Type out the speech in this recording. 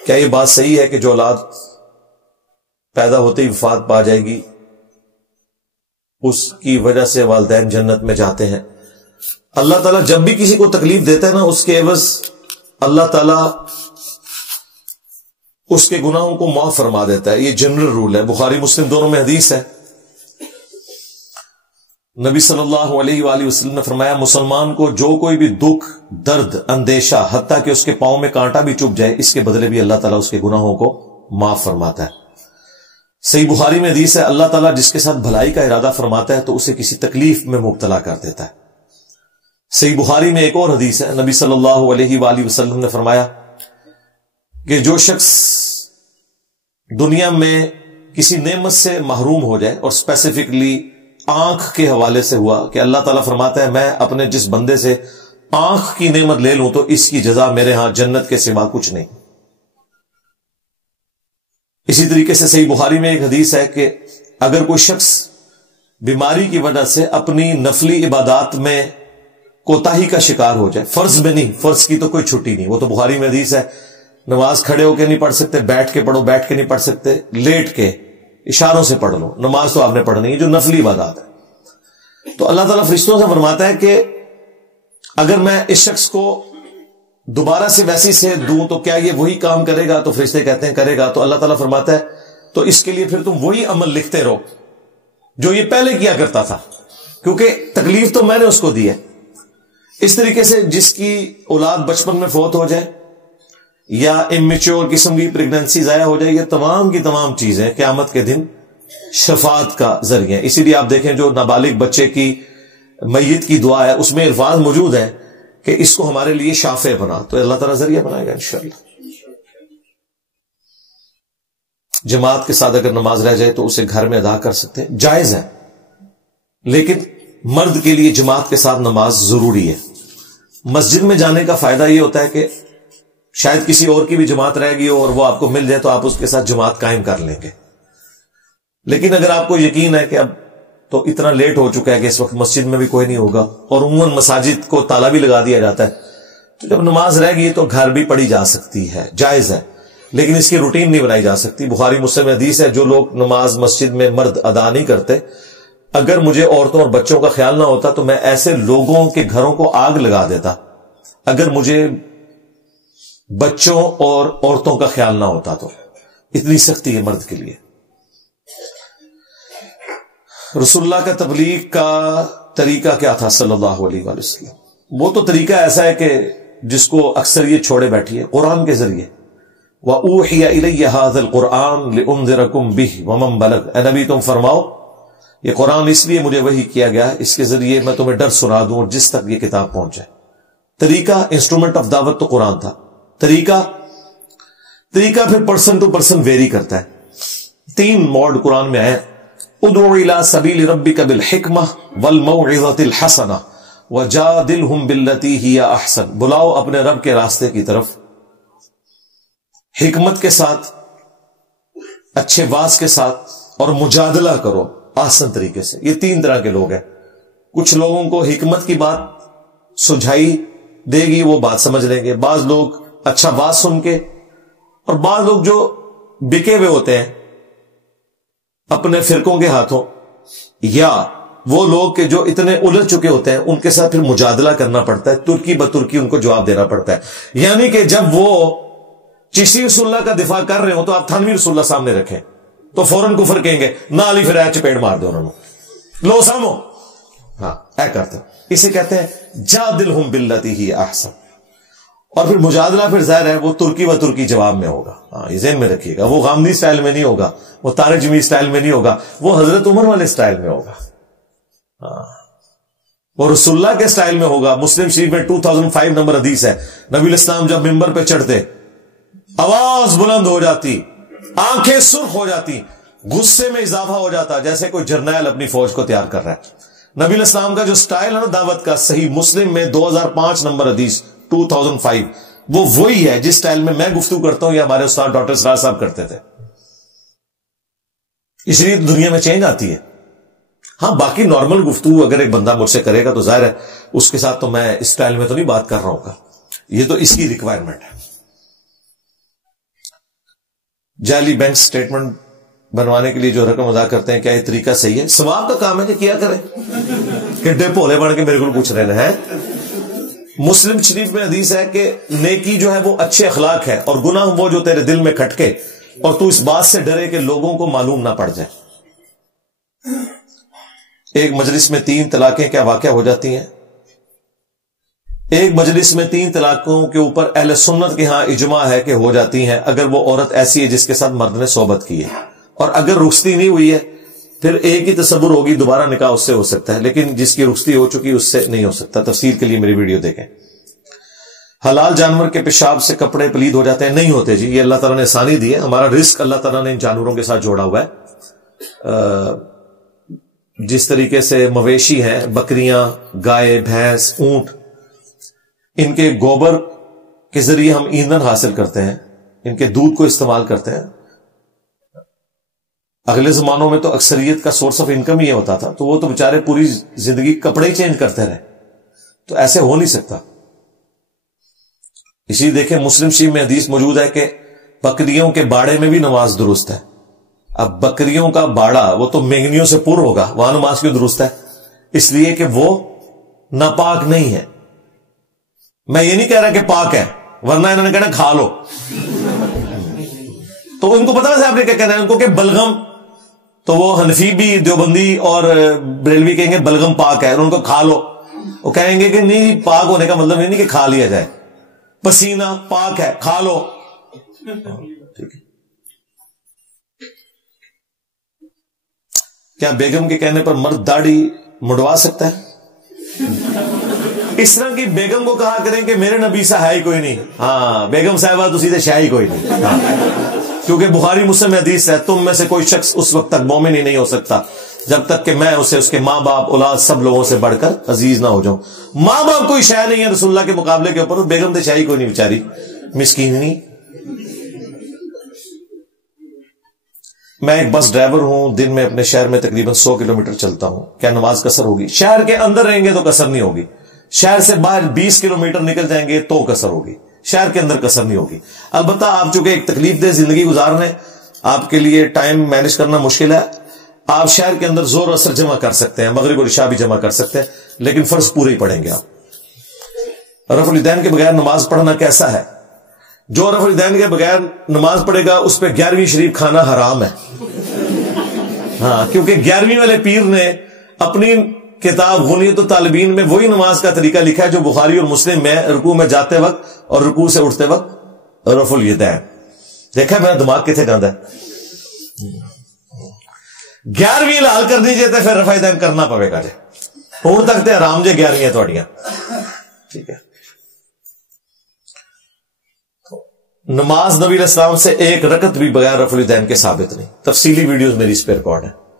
کیا یہ بات صحیح ہے کہ جو اولاد پیدا ہوتے ہی وفات پا جائے گی اس کی وجہ سے والدین جنت میں جاتے ہیں؟ اللہ تعالیٰ جب بھی کسی کو تکلیف دیتا ہے نا، اس کے عوض اللہ تعالیٰ اس کے گناہوں کو معاف فرما دیتا ہے. یہ جنرل رول ہے، بخاری مسلم دونوں میں حدیث ہے. نبی صلی اللہ علیہ وآلہ وسلم نے فرمایا مسلمان کو جو کوئی بھی دکھ، درد، اندیشہ، حتیٰ کہ اس کے پاؤں میں کانٹا بھی چبھ جائے، اس کے بدلے بھی اللہ تعالیٰ اس کے گناہوں کو معاف فرماتا ہے. صحیح بخاری میں حدیث ہے اللہ تعالیٰ جس کے ساتھ بھلائی کا ارادہ فرماتا ہے تو اسے کسی تکلیف میں مبتلا کر دیتا ہے. صحیح بخاری میں ایک اور حدیث ہے، نبی صلی اللہ علیہ وآلہ وسلم نے فرمایا کہ جو شخص دنیا میں کسی نعمت سے محروم ہو جائے، اور اسپیسیفکلی آنکھ کے حوالے سے ہوا کہ اللہ تعالیٰ فرماتا ہے میں اپنے جس بندے سے آنکھ کی نعمت لے لوں تو اس کی جزا میرے ہاں جنت کے سوا کچھ نہیں. اسی طریقے سے صحیح بخاری میں ایک حدیث ہے کہ اگر کوئی شخص بیماری کی وجہ سے اپنی نفلی عبادات میں کوتاہی کا شکار ہو جائے، فرض میں نہیں، فرض کی تو کوئی چھٹی نہیں، وہ تو بخاری میں حدیث ہے نماز کھڑے ہو کے نہیں پڑھ سکتے، بیٹھ کے پڑھو، بیٹھ کے نہیں پڑھ سکتے، لیٹ کے اشاروں سے پڑھ لو، نماز تو آپ نے پڑھنی ہے جو نفلی عبادات ہے. تو اللہ تعالیٰ فرشتوں سے فرماتا ہے کہ اگر میں اس شخص کو دوبارہ سے ویسی صحت دوں تو کیا یہ وہی کام کرے گا؟ تو فرشتے کہتے ہیں کرے گا. تو اللہ تعالیٰ فرماتا ہے تو اس کے لیے پھر تم وہی عمل لکھتے رہو جو یہ پہلے کیا کرتا تھا، کیونکہ تکلیف تو میں نے اس کو دی ہے. اس طریقے سے جس کی اولاد بچپن میں فوت ہو جائے یا امیچور قسم کی پریگننسی ضائع ہو جائے، یہ تمام کی تمام چیزیں قیامت کے دن شفاعت کا ذریعہ ہے. اسی لیے آپ دیکھیں جو نابالغ بچے کی میت کی دعا ہے اس میں الفاظ موجود ہیں کہ اس کو ہمارے لیے شافع بنا، تو اللہ تعالیٰ ذریعہ بنائے گا انشاءاللہ. جماعت کے ساتھ اگر نماز رہ جائے تو اسے گھر میں ادا کر سکتے ہیں، جائز ہے، لیکن مرد کے لیے جماعت کے ساتھ نماز ضروری ہے. مسجد میں جانے کا فائدہ یہ ہوتا ہے کہ شاید کسی اور کی بھی جماعت رہ گئی ہو اور وہ آپ کو مل جائے تو آپ اس کے ساتھ جماعت قائم کر لیں گے. لیکن اگر آپ کو یقین ہے کہ اب تو اتنا لیٹ ہو چکا ہے کہ اس وقت مسجد میں بھی کوئی نہیں ہوگا، اور عموماً مساجد کو تالا بھی لگا دیا جاتا ہے، تو جب نماز رہ گئی تو گھر بھی پڑھی جا سکتی ہے، جائز ہے، لیکن اس کی روٹین نہیں بنائی جا سکتی. بخاری مسلم میں حدیث ہے جو لوگ نماز مسجد میں مرد ادا نہیں کرتے، اگر مجھے عورتوں اور بچوں کا خیال نہ ہوتا تو میں ایسے لوگوں کے گھروں کو آگ لگا دیتا اگر مجھے بچوں اور عورتوں کا خیال نہ ہوتا. تو اتنی سختی ہے مرد کے لیے. رسول اللہ کا تبلیغ کا طریقہ کیا تھا صلی اللہ علیہ وآلہ وسلم؟ وہ تو طریقہ ایسا ہے کہ جس کو اکثر یہ چھوڑے بیٹھی ہے، قرآن کے ذریعے. وَأُوحِيَ إِلَيَّ هَذَا الْقُرْآنُ لِأُنذِرَكُم بِهِ وَمَن بَلَغَ. اے نبی تم فرماؤ یہ قرآن اس لیے مجھے وحی کیا گیا اس کے ذریعے میں تمہیں ڈر سنا دوں اور جس تک یہ کتاب پہنچ جائے. طریقہ انسٹرومنٹ آف دعوت تو قرآن تھا. طریقہ پھر پرسن ٹو پرسن ویری کرتا ہے. 3 موڈ قرآن میں آئے: ادعو الی سبیل ربک بالحکمہ والموعظۃ الحسنہ وجادلہم باللتی ہی احسن. بلاؤ اپنے رب کے راستے کی طرف حکمت کے ساتھ، اچھے واز کے ساتھ، اور مجادلہ کرو آسان طریقے سے. یہ 3 طرح کے لوگ ہیں. کچھ لوگوں کو حکمت کی بات سجھائی دے گی، وہ بات سمجھ لیں گے. بعض لوگ اچھا بات سن کے، اور بعض لوگ جو بکے ہوئے ہوتے ہیں اپنے فرقوں کے ہاتھوں، یا وہ لوگ کہ جو اتنے الجھ چکے ہوتے ہیں ان کے ساتھ پھر مجادلہ کرنا پڑتا ہے، ترکی بترکی ان کو جواب دینا پڑتا ہے. یعنی کہ جب وہ چشتی رسول اللہ کا دفاع کر رہے ہو تو آپ تھانوی رسول اللہ سامنے رکھیں تو فوراً کفر کہیں گے، نہ علی پھر چپیڑ مار دو انہوں نے، لو سامو. ہاں اے کرتے اسے کہتے ہیں جادلہم باللتی ہی احسن. اور پھر مجادلہ پھر ظاہر ہے وہ ترکی و ترکی جواب میں ہوگا. ہاں یہ ذہن میں رکھیے گا، وہ غامدی سٹائل میں نہیں ہوگا، وہ طارق جمی سٹائل میں نہیں ہوگا، وہ حضرت عمر والے سٹائل میں ہوگا. ہاں وہ رسول اللہ کے سٹائل میں ہوگا. مسلم شریف میں 2005 نمبر حدیث ہے، نبی الاسلام جب منبر پہ چڑھتے آواز بلند ہو جاتی، آنکھیں سرخ ہو جاتی، غصے میں اضافہ ہو جاتا جیسے کوئی جرنیل اپنی فوج کو تیار کر رہا ہے. نبی الاسلام کا جو سٹائل ہے نا دعوت کا، صحیح مسلم میں 2005 نمبر حدیث 2005، وہ وہی ہے جس سٹائل میں گفتگو کرتا ہوں یا ہمارے استاد ڈاکٹر سراج صاحب کرتے تھے. اس لیے دنیا میں چینج آتی ہے. ہاں باقی نارمل گفتگو اگر ایک بندہ مجھ سے کرے گا تو ظاہر ہے اس کے ساتھ تو میں اس سٹائل میں تو نہیں بات کر رہا ہوں گا، یہ تو اس کی ریکوائرمنٹ ہے. جعلی بینک سٹیٹمنٹ بنوانے کے لیے جو رقم ادا کرتے ہیں، کیا یہ طریقہ صحیح ہے؟ ثواب کا کام ہے کہ کیا کریں، کڈے بھولے بن کے میرے کو پوچھ رہے ہیں۔ مسلم شریف میں حدیث ہے کہ نیکی جو ہے وہ اچھے اخلاق ہے، اور گناہ وہ جو تیرے دل میں کھٹکے اور تو اس بات سے ڈرے کہ لوگوں کو معلوم نہ پڑ جائے۔ ایک مجلس میں 3 طلاقیں کیا واقع ہو جاتی ہیں؟ ایک مجلس میں 3 طلاقوں کے اوپر اہل سنت کے ہاں اجماع ہے کہ ہو جاتی ہیں، اگر وہ عورت ایسی ہے جس کے ساتھ مرد نے صحبت کی ہے، اور اگر رخصتی نہیں ہوئی ہے پھر ایک ہی تصور ہوگی، دوبارہ نکاح اس سے ہو سکتا ہے، لیکن جس کی رخصتی ہو چکی اس سے نہیں ہو سکتا۔ تفصیل کے لیے میری ویڈیو دیکھیں۔ حلال جانور کے پیشاب سے کپڑے پلید ہو جاتے ہیں؟ نہیں ہوتے جی، یہ اللہ تعالیٰ نے آسانی دی ہے، ہمارا رزق اللہ تعالیٰ نے ان جانوروں کے ساتھ جوڑا ہوا ہے۔ جس طریقے سے مویشی ہیں، بکریاں، گائے، بھینس، اونٹ، ان کے گوبر کے ذریعے ہم ایندھن حاصل کرتے ہیں، ان کے دودھ کو استعمال کرتے ہیں۔ اگلے زمانوں میں تو اکثریت کا سورس آف انکم ہی ہوتا تھا، تو وہ تو بیچارے پوری زندگی کپڑے ہی چینج کرتے رہے، تو ایسے ہو نہیں سکتا۔ اسی دیکھیں مسلم شریف میں حدیث موجود ہے کہ بکریوں کے باڑے میں بھی نماز درست ہے۔ اب بکریوں کا باڑا وہ تو مینگنیوں سے پر ہوگا، وہاں نماز کیوں درست ہے؟ اس لیے کہ وہ ناپاک نہیں ہے۔ میں یہ نہیں کہہ رہا کہ پاک ہے، ورنہ انہوں نے کہنا کھا لو، تو ان کو پتا ہے آپ نے کیا کہنا ہے ان کو کہ بلغم، تو وہ حنفی بھی، دیوبندی اور بریلوی کہیں گے بلغم پاک ہے، ان کو کھا لو، وہ کہیں گے کہ نہیں، پاک ہونے کا مطلب نہیں کہ کھا لیا جائے، پسینہ پاک ہے، کھا لو، ٹھیک ہے۔ کیا بیگم کے کہنے پر مرد داڑھی مڑوا سکتا ہے؟ اس طرح کی بیگم کو کہا کریں کہ میرے نبی سا ہے ہی کوئی نہیں، ہاں بیگم صاحبہ تو سیدھے شاہ ہی کوئی نہیں، ہاں، کیونکہ بخاری مسلم حدیث ہے تم میں سے کوئی شخص اس وقت تک مومن ہی نہیں ہو سکتا جب تک کہ میں اسے اس کے ماں باپ اولاد سب لوگوں سے بڑھ کر عزیز نہ ہو جاؤں۔ ماں باپ کوئی شے نہیں ہے رسول اللہ کے مقابلے کے اوپر، بیگم تو شاہی کوئی نہیں بیچاری، مسکین نہیں۔ میں ایک بس ڈرائیور ہوں، دن میں اپنے شہر میں تقریباً 100 کلومیٹر چلتا ہوں، کیا نماز قصر ہوگی؟ شہر کے اندر رہیں گے تو قصر نہیں ہوگی، شہر سے باہر 20 کلومیٹر نکل جائیں گے تو قصر ہوگی، شہر کے اندر قصر نہیں ہوگی۔ البتہ آپ چونکہ ایک تکلیف دہ زندگی گزار رہے ہیں، آپ کے لیے ٹائم مینج کرنا مشکل ہے، آپ شہر کے اندر زور اثر جمع کر سکتے ہیں، مغرب اور عشاء بھی جمع کر سکتے ہیں، لیکن فرض پورے ہی پڑھیں گے آپ۔ رفع الیدین کے بغیر نماز پڑھنا کیسا ہے؟ جو رفع الیدین کے بغیر نماز پڑھے گا اس پہ 11ویں شریف کھانا حرام ہے، ہاں، کیونکہ 11ویں والے پیر نے اپنی کتاب غنیت الطالبین میں وہی نماز کا طریقہ لکھا ہے جو بخاری اور مسلم میں رکوع میں جاتے وقت اور رکوع سے اٹھتے وقت رفع الیدین۔ دیکھا میرا دماغ کتنے جاندہ ہے؟ 11ویں لال کر دیجئے تو پھر رفع الیدین کرنا پڑے گا جی، ہوں تک تے حرام جے 11ویں تھوڑیاں، ٹھیک ہے۔ نماز نبی علیہ السلام سے 1 رکعت بھی بغیر رفع الیدین کے ثابت نہیں، تفصیلی ویڈیوز میری اس پہ ریکارڈ ہے۔